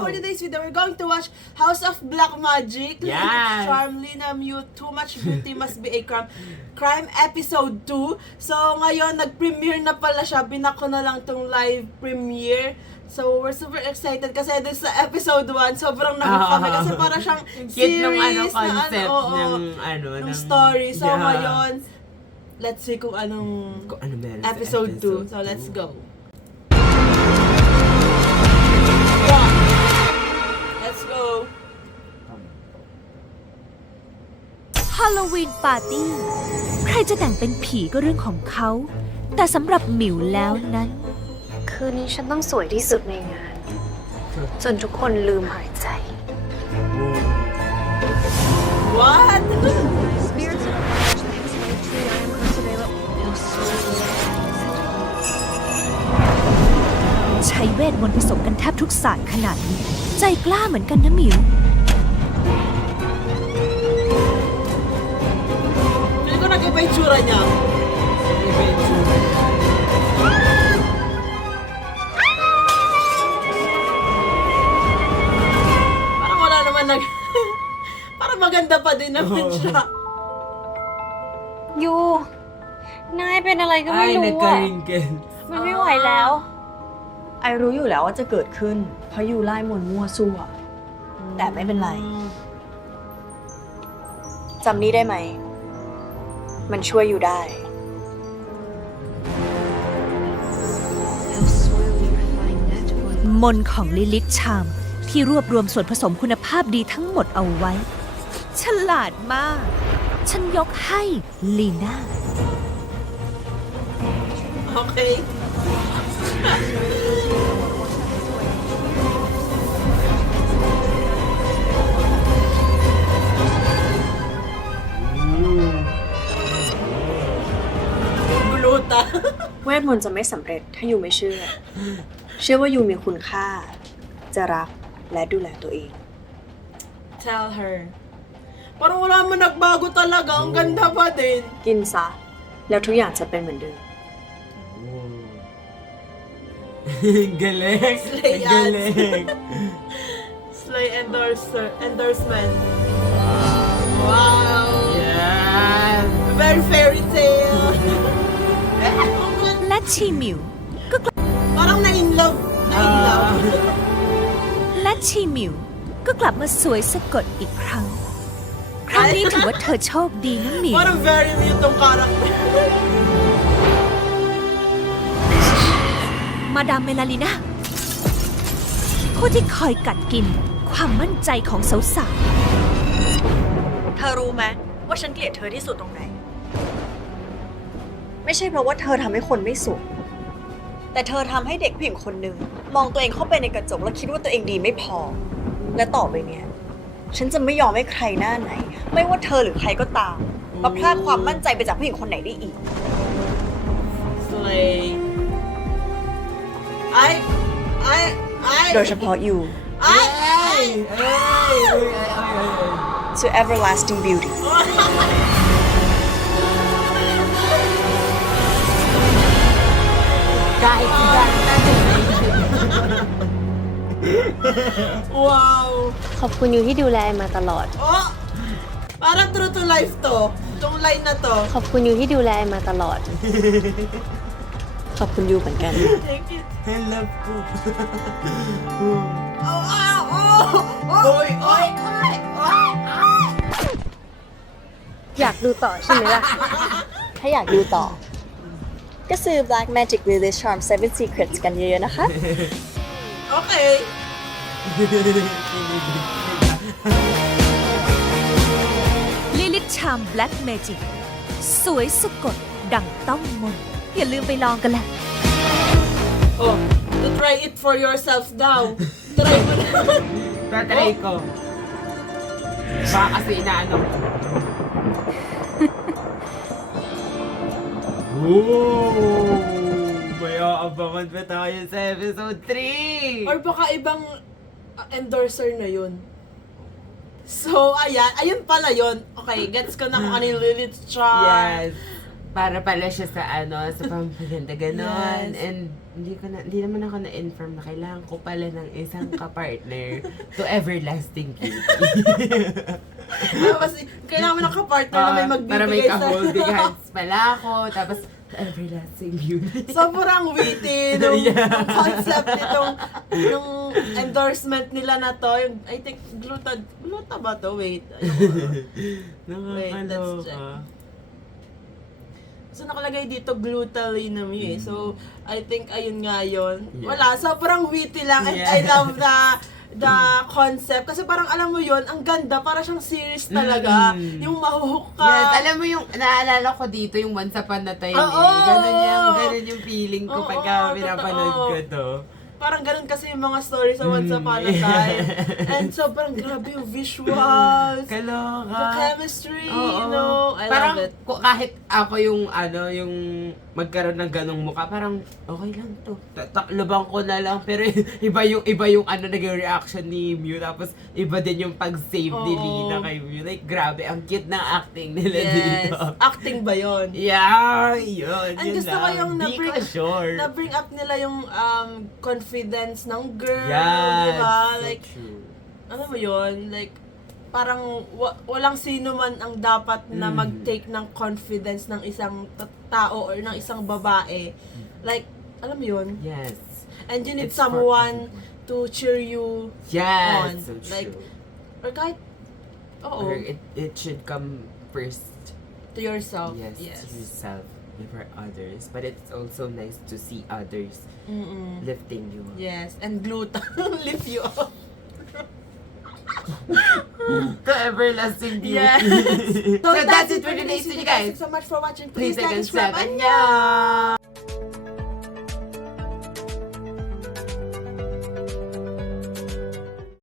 for today's video, we're going to watch House of Black Magic. Yes! Charm, Lina, Mute, Too Much Beauty Must Be a Crime Episode 2. So, ngayon, nag-premiere na pala siya. Binako na lang tong live premiere. So, we're super excited kasi dun sa episode 1, sobrang nahook kami kasi para siyang cute nung series concept ng story. So, ngayon, let's see kung anong meron sa episode 2. So, let's go. Let's go. Halloween Party ใครจะแต่งเป็นผีก็เรื่องของเขา แต่สำหรับหมิวแล้วนั้น คืนนี้ฉันต้องสวยที่สุดในงาน จนทุกคนลืมหายใจ What? Spirits of the slave tree I am considered ใช้เวทมนต์ผสมกันแทบทุกศาสตร์ขนาดนี้ ใจกล้าเหมือนกันนะหมิว Hindi ko nag-iba yung tsura niya. Parang wala naman Parang maganda pa din naman siya. ยู นายเป็นอะไรก็ไม่ Ay, รู้อ่ะ nagka-wrinkle. มันไม่ไหวแล้ว ไอรู้อยู่แล้วว่าจะเกิดขึ้น เพราะยูไล่มนต์มั่วซั่วแต่ไม่เป็นไร จำนี้ได้ไหม มันช่วยอยู่ได้ มนต์ของลิลิทชามที่รวบรวมส่วนผสมคุณภาพดีทั้งหมดเอาไว้ ฉลาดมาก ฉันยกให้ลีน่า Okay. Guluta. เวทมนต์จะไม่สำเร็จถ้ายูไม่เชื่อ เชื่อว่ายูมีคุณค่า จะรักและดูแลตัวเอง Tell her. Parang wala mo nagbago talaga. Ang ganda pa din. กินซะ แล้วทุกอย่างจะเป็นเหมือนเดิม Galing! Slay Galing! Slay endorsement. Wow. Yes! Very fairy tale. และชีหมิว Parang na-in love. Na-in love. และชีหมิว ก็กลับมาสวยสะกดอีกครั้ง ครั้งนี้ถือว่าเธอโชคดีนะหมิว Parang very mute tong character. มาดามเมลาลีนาผู้ที่คอยกัดกินความมั่นใจของสาว เธอรู้ไหมว่าฉันเกลียดเธอที่สุดตรงไหน ไม่ใช่เพราะว่าเธอทำให้คนไม่สุข แต่เธอทำให้เด็กผู้หญิงคนหนึ่งมองตัวเองเข้าไปในกระจกแล้วคิดว่าตัวเองดีไม่พอ และต่อไปเนี่ย ฉันจะไม่ยอมให้ใครหน้าไหน ไม่ว่าเธอหรือใครก็ตามมาพรากความมั่นใจไปจากผู้หญิงคนไหนได้อีก Slay. I. โดยเฉพาะยู Ay! Ay! to everlasting beauty Kahit si Darna. Wow. ขอบคุณยูที่ดูแลมาตลอด Oh! Parang true to life to. Itong line na to. ขอบคุณยูที่ดูแลมาตลอด ขอบคุณยูเหมือนกัน Thank you. I love ko. Oh, oh, oh. Oy, oy, oy, oy. อยากดูต่อใช่ไหมล่ะ ถ้าอยากดูต่อ ก็ซื้อ Black Magic Release Charm 7 Secrets กันเยอะๆนะคะ Okay. ๆลิลิทชามแบล็กเมจิกสวยสะกดดังต้องมนต์อย่าลืมไปลองกันล่ะ Oh, to try it for yourself daw. Try mo na. Tatry ko. Baka kasi inaano ko. Ooh! May aabangan pa tayo sa episode 3! Or baka ibang endorser na yun. So, ayan. Ayun pala yun. Okay, gets ko na kung ano yung Lilith Charm. Yes! para pala siya sa sa pampaganda ganon. Yes. And hindi naman ako na-inform na kailangan ko pala ng isang kapartner to everlasting beauty. Tapos, kailangan mo ng kapartner na may magbibigay para may sa... ka-holding hands pala ako. Tapos, to everlasting beauty. Sobrang witty nung Yeah. concept nitong yung endorsement nila na to. Yung, I think, gluta ba to? Wait. Wait, let's check. Nakakaloka. So, nakalagay dito glutalinum eh. So, I think, ayun nga yun. Yeah. Wala, sobrang witty lang. And Yeah. I love the concept. Kasi parang alam mo yun, ang ganda. Parang siyang series talaga. Mm. Yung mahuhook ka. Yes, alam mo yung, naalala ko dito yung Once Upon a Time. Oo! Ganun yung feeling ko Oo, pagka pinapanood totoo. ko to. Parang ganun kasi yung mga stories sa Once Upon a Time. And sobrang grabe yung visuals. Kaloka. The chemistry, Oo. you know. I Parang love it. kahit ako yung yung magkaroon ng ganong mukha, parang okay lang to. Taklobang ko na lang, pero iba yung naging reaction ni Mew, tapos iba din yung pag-save ni Oo. Lina kay Mew. Like, grabe, ang cute ng acting nila Yes. dito. Acting ba yun? Yeah, yun. And yun gusto ko lang. yung Di ko sure. na-bring up nila yung confidence ng girl, Yes, diba? so Like, true. alam mo yun, like, parang walang sino man ang dapat na Mm. mag-take ng confidence ng isang tao or ng isang babae. Like, alam mo yun? Yes. And you need It's for someone everyone. to cheer you Yes, on. so true. Like, or kahit, oo, Or it should come first. to yourself. Yes, to yourself before others. But it's also nice to see others Mm-mm. lifting you. Yes, and gluta lift you up. To everlasting beauty. Yes. So that's it for today's video, guys. Thank you so much for watching. Please like and subscribe. subscribe. Annyeong!